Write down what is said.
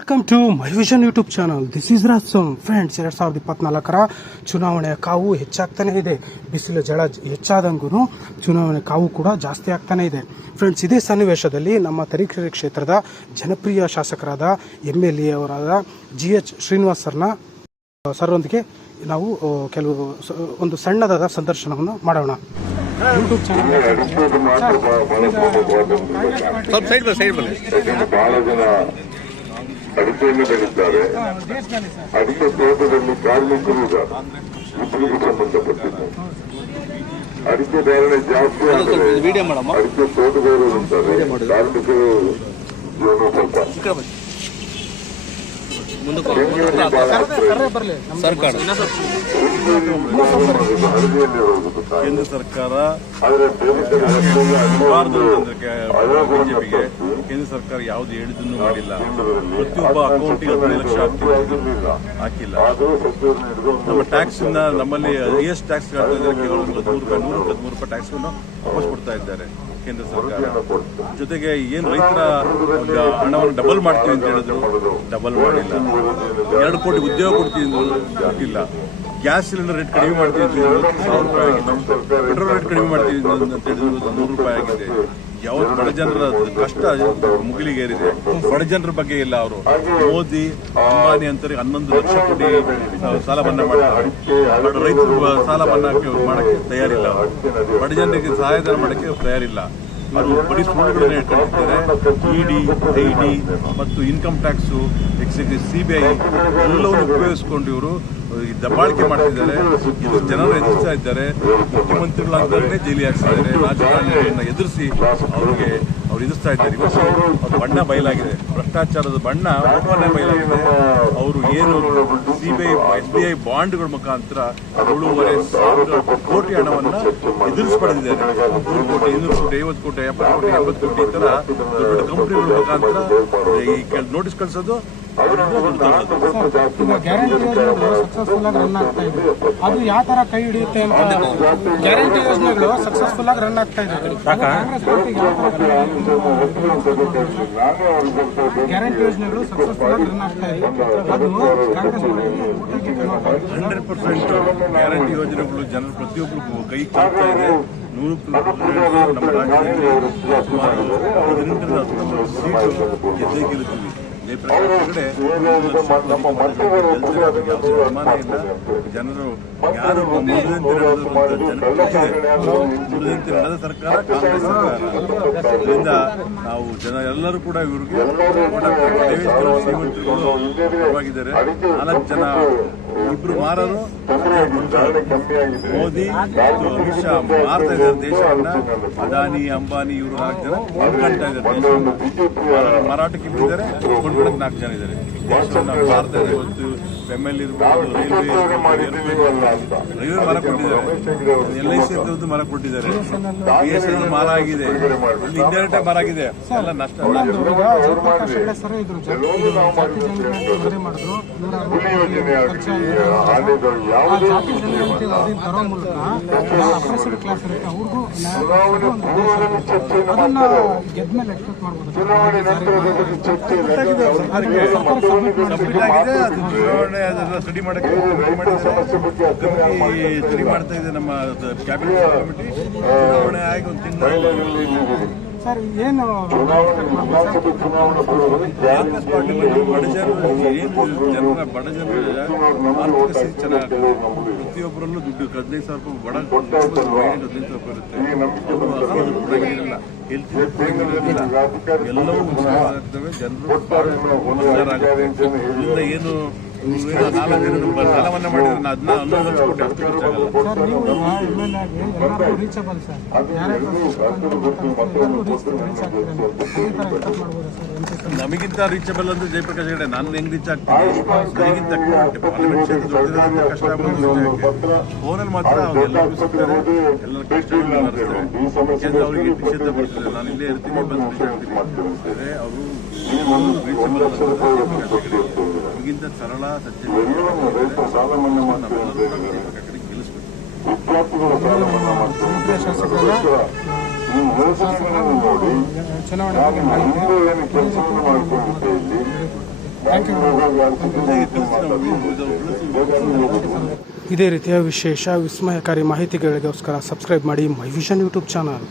Welcome to my vision YouTube channel this is rasam friends ಎರಡ್ ಸಾವಿರದ ಇಪ್ಪತ್ನಾಲ್ಕರ ಚುನಾವಣೆಯ ಕಾವು ಹೆಚ್ಚಾಗ್ತಾನೆ ಇದೆ. ಬಿಸಿಲು ಜಳ ಹೆಚ್ಚಾದಂಗೂ ಚುನಾವಣೆ ಕಾವು ಕೂಡ ಜಾಸ್ತಿ ಆಗ್ತಾನೆ ಇದೆ. ಫ್ರೆಂಡ್ಸ್ ಇದೇ ಸನ್ನಿವೇಶದಲ್ಲಿ ನಮ್ಮ ತರೀಕೆರೆ ಕ್ಷೇತ್ರದ ಜನಪ್ರಿಯ ಶಾಸಕರಾದ ಎಂ ಎಲ್ ಎ ಅವರಾದ ಜಿ ಎಚ್ ಶ್ರೀನಿವಾಸ್ ಸರ್ನ ಸರ್ವೊಂದಿಗೆ ನಾವು ಕೆಲವು ಒಂದು ಸಣ್ಣದಾದ ಸಂದರ್ಶನವನ್ನು ಮಾಡೋಣ. ಯೂಟ್ಯೂಬ್ ಸ್ವಲ್ಪ ಅಡಿಕೆಯನ್ನು ಬೆಳೆದಿದ್ದಾರೆ ಅಡಿಕೆ ತೋಟದಲ್ಲಿ ಕಾರ್ಮಿಕರು ಇದ್ದಾರೆ ಇಬ್ಬರಿಗೂ ಸಂಬಂಧಪಟ್ಟಿದ್ದು ಅಡಿಕೆ ಧಾರಣೆ ಜಾಸ್ತಿ ಆದರೆ ಅಡಿಕೆ ತೋಟಗಾರರು ಇರ್ತಾರೆ ಕಾರ್ಮಿಕರು ಜೀವನ ಸರ್ಕಾರ ಕೇಂದ್ರ ಸರ್ಕಾರ ಬಿಜೆಪಿಗೆ ಕೇಂದ್ರ ಸರ್ಕಾರ ಯಾವ್ದು ಹೇಳಿದನ್ನು ಮಾಡಿಲ್ಲ. ಪ್ರತಿಯೊಬ್ಬ ಅಕೌಂಟಿಗೆ ಹದಿನೈದು ಲಕ್ಷ ಹಾಕಿಲ್ಲ. ನಮ್ಮ ಟ್ಯಾಕ್ಸ್ ಇಂದ ನಮ್ಮಲ್ಲಿ ಹೈಯೆಸ್ಟ್ ಟ್ಯಾಕ್ಸ್ ಕೇವಲ ಹದಿಮೂರು ರೂಪಾಯಿ ನೂರ ಹದಿಮೂರು ರೂಪಾಯಿ ಟ್ಯಾಕ್ಸ್ ವಾಪಸ್ ಕೊಡ್ತಾ ಇದ್ದಾರೆ ಕೇಂದ್ರ ಸರ್ಕಾರ. ಜೊತೆಗೆ ಏನು ರೈತರ ಹಣವನ್ನು ಡಬಲ್ ಮಾಡ್ತೀವಿ ಅಂತ ಹೇಳಿದ್ರು ಡಬಲ್ ಮಾಡಿಲ್ಲ. ಎರಡು ಕೋಟಿ ಉದ್ಯೋಗ ಕೊಡ್ತೀವಿ ಕೊಟ್ಟಿಲ್ಲ ಗ್ಯಾಸ್ ಸಿಲಿಂಡರ್ ರೇಟ್ ಕಡಿಮೆ ಮಾಡ್ತೀವಿ ಸಾವಿರ ರೂಪಾಯಿ ಆಗಿದೆ. ಪೆಟ್ರೋಲ್ ರೇಟ್ ಕಡಿಮೆ ಮಾಡ್ತೀವಿ ಅಂತ ಹೇಳಿದ್ರು ನೂರು ರೂಪಾಯಿ ಆಗಿದೆ. ಯಾವತ್ತು ಬಡ ಜನರ ಕಷ್ಟ ಮುಗಿಲಿಗೇರಿದೆ. ಬಡ ಜನರ ಬಗ್ಗೆ ಇಲ್ಲ ಅವರು. ಮೋದಿ, ಅಂಬಾನಿ ಅಂತಾರೆ ಹನ್ನೊಂದು ಲಕ್ಷ ಕೋಟಿ ಸಾಲ ಮನ್ನಾ ಮಾಡ್ತಾರೆ. ರೈತರು ಸಾಲ ಮನ್ನಾ ಮಾಡಕ್ಕೆ ತಯಾರಿಲ್ಲ. ಬಡ ಜನರಿಗೆ ಸಹಾಯಧನ ಮಾಡಕ್ಕೆ ತಯಾರಿಲ್ಲ. ಅವರು ಬರೀ ಸುಳ್ಳುಗಳನ್ನ ಇಟ್ಕೊಂಡಿದ್ದಾರೆ ಇಡಿ ಐಡಿ ಮತ್ತು ಇನ್ಕಮ್ ಟ್ಯಾಕ್ಸು ಎಕ್ಸಿಕ್ಯೂಟಿವ್ ಸಿಬಿಐ ಎಲ್ಲವನ್ನು ಉಪಯೋಗಿಸ್ಕೊಂಡು ಇವರು ದಬ್ಬಾಳಿಕೆ ಮಾಡ್ತಿದ್ದಾರೆ. ಇದು ಜನರು ಎದುರಿಸ್ತಾ ಇದ್ದಾರೆ. ಮುಖ್ಯಮಂತ್ರಿಗಳಾಗ್ತಾರೆ ಜೈಲಿ ಹಾಕ್ಸಿದ್ದಾರೆ ರಾಜಕಾರಣಿಗಳನ್ನ ಎದುರಿಸಿ ಅವರಿಗೆ ಅವ್ರು ಎದುರಿಸ್ತಾ ಇದ್ದಾರೆ. ಇವತ್ತು ಬಣ್ಣ ಬಯಲಾಗಿದೆ. ಭ್ರಷ್ಟಾಚಾರದ ಬಣ್ಣ ಬಯಲಾಗಿದೆ. ಅವರು ಏನು ಸಿಬಿಐ ಎಸ್ ಬಿ ಐ ಬಾಂಡ್ಗಳ ಮುಖಾಂತರ ಏಳೂವರೆ ಸಾವಿರ ಕೋಟಿ ಹಣವನ್ನ ಎದುರಿಸ್ಪಡೆದಿದ್ದಾರೆ ನೂರು ಕೋಟಿ ಇನ್ನೂರು ಕೋಟಿ ಐವತ್ತು ಕೋಟಿ ಎಪ್ಪತ್ತು ಕೋಟಿ ಎಂಬತ್ತು ಕೋಟಿ ಈ ತರ ದೊಡ್ಡ ದೊಡ್ಡ ಕಂಪನಿಗಳ ಮುಖಾಂತರ ಈ ನೋಟಿಸ್ ಕಳಿಸೋದು. ಗ್ಯಾರಂಟಿ ಯೋಜನೆಗಳು ಸಕ್ಸಸ್ಫುಲ್ ಆಗಿ ರನ್ ಆಗ್ತಾ ಇದೆ ಅದು ಯಾವ ತರ ಕೈ ಹಿಡಿಯುತ್ತೆ ಅಂತ ಗ್ಯಾರಂಟಿ ಯೋಜನೆಗಳು ಸಕ್ಸಸ್ಫುಲ್ ಆಗಿ ರನ್ ಆಗ್ತಾ ಇದೆ ಕಾಂಗ್ರೆಸ್ ಪಾರ್ಟಿಗೆ ಯಾವ ತರ ಗ್ಯಾರಂಟಿ ಯೋಜನೆಗಳು ಸಕ್ಸಸ್ಫುಲ್ ಆಗಿ ರನ್ ಆಗ್ತಾ ಇದೆ ಅದು ಕಾಂಗ್ರೆಸ್ ಪಾರ್ಟಿಗೆ ಹಂಡ್ರೆಡ್ ಪರ್ಸೆಂಟ್ ಗ್ಯಾರಂಟಿ ಯೋಜನೆಗಳು ಜನರು ಪ್ರತಿಯೊಬ್ಬರಿಗೂ ಕೈ ಕಾಗ್ತಾ ಇದೆ ನೂರು ನಮ್ಮ ರಾಜ್ಯದಲ್ಲಿ ಸುಮಾರು ಹದಿನೆಂಟರಿಂದ ಹತ್ತು ಸೀಟು ಗೆದ್ದೇ ಗೆಲ್ಲುತ್ತೀವಿ ಜಯಪ್ರಕಾಶ್ ಹೆಗಡೆ ಯಾವುದೇ ಅನುಮಾನ ಇಲ್ಲ. ಜನರು ಯಾರು ನಡೆದ ಸರ್ಕಾರ ಕಾಂಗ್ರೆಸ್ ಸರ್ಕಾರ. ಅದರಿಂದ ನಾವು ಜನ ಎಲ್ಲರೂ ಕೂಡ ಇವ್ರಿಗೆ ಶ್ರೀಮಂತರುಗಳು ಪರವಾಗಿದ್ದಾರೆ ನಾಲ್ಕು ಜನ ಇಬ್ರು ಮಾರರು ಮೋದಿ ಮತ್ತು ಅಮಿತ್ ಶಾ ಮಾರ್ತಾ ಇದ್ದಾರೆ ದೇಶವನ್ನ. ಅದಾನಿ, ಅಂಬಾನಿ ಇವರು ನಾಲ್ಕು ಜನ. ಕೊಂಡ್ಕೊಳ್ತಾ ಇದ್ದಾರೆ ದೇಶವನ್ನ. ಮಾರಾಟಕ್ಕೆ ಇಟ್ಟಿದ್ದಾರೆ ಕೊಂಡ್ಕೊಳಕ್ ನಾಲ್ಕು ಜನ ಇದ್ದಾರೆ. ಇದ್ದಾರೆ ಇವತ್ತು ಎಂ ಎಲ್ ಇರ್ಬೋದು ರೈಲ್ವೆ ಮರ ಕೊಟ್ಟಿದ್ದಾರೆ. ಎಲ್ ಐ ಸಿ ಅಂತ ಮರ ಕೊಟ್ಟಿದ್ದಾರೆ. ಬಿ ಎಸ್ ಎನ್ ಮರ ಆಗಿದೆ. ಇಲ್ಲಿ ಇಂಡೈರೆಕ್ಟ್ ಮರ ಆಗಿದೆ. ಎಲ್ಲ ನಷ್ಟ. ಚುನಾವಣೆ ಚರ್ಚೆ ಸಬ್ಮಿಟ್ ಆಗಿದೆ ಅದು ಚುನಾವಣೆ ಅದೆಲ್ಲ ಸ್ಟಡಿ ಮಾಡಕ್ಕೆ ಸ್ಟಡಿ ಮಾಡ್ತಾ ಇದೆ ನಮ್ಮ ಕ್ಯಾಬಿನೆಟ್ ಕಮಿಟಿ ಚುನಾವಣೆ ಆಗಿ ಒಂದು ತಿಂಗಳು ಸರ್ ಏನು ಕಾಂಗ್ರೆಸ್ ಪಾರ್ಟಿ ಬಡ ಜನರು ಏನು ಜನರ ಬಡ ಜನರ ಆರ್ಥಿಕ ಸ್ಥಿತಿ ಚೆನ್ನಾಗಿ ಪ್ರತಿಯೊಬ್ಬರಲ್ಲೂ ದುಡ್ಡು ಹದಿನೈದು ಸಾವಿರ ರೂಪಾಯಿ ಬಡ ಹದಿನೈದು ಸಾವಿರ ರೂಪಾಯಿ ಇರುತ್ತೆ ಅವರು ಹೆಲ್ತ್ ಎಲ್ಲವೂ ಉತ್ಸಾಹವಾಗ್ತವೆ ಜನರು ಇದರಿಂದ ಏನು ಅದನ್ನ ರೀಚಬಲ್ ನಮಗಿಂತ ರೀಚಬಲ್ ಅಂದ್ರೆ ಜಯಪ್ರಕಾಶ್ ಹೆಗಡೆ, ನಾನು ಹೆಂಗ್ ರೀಚ್ ಆಗ್ತೀನಿ? ಕಷ್ಟ ಮಾತ್ರ ಅವ್ರು ಎಲ್ಲರಿಗೂ ಅವರಿಗೆ ನಾನು ಇಲ್ಲೇ ಇರ್ತೀನಿ ಖುಷಿ ಆಗ್ತೀನಿ ನಮಗಿಂತ ಸರಳ ಇದೇ ರೀತಿಯ ವಿಶೇಷ ವಿಸ್ಮಯಕಾರಿ ಮಾಹಿತಿಗಳಿಗೋಸ್ಕರ ಸಬ್ಸ್ಕ್ರೈಬ್ ಮಾಡಿ ಮೈ ವಿಷನ್ ಯೂಟ್ಯೂಬ್ ಚಾನಲ್.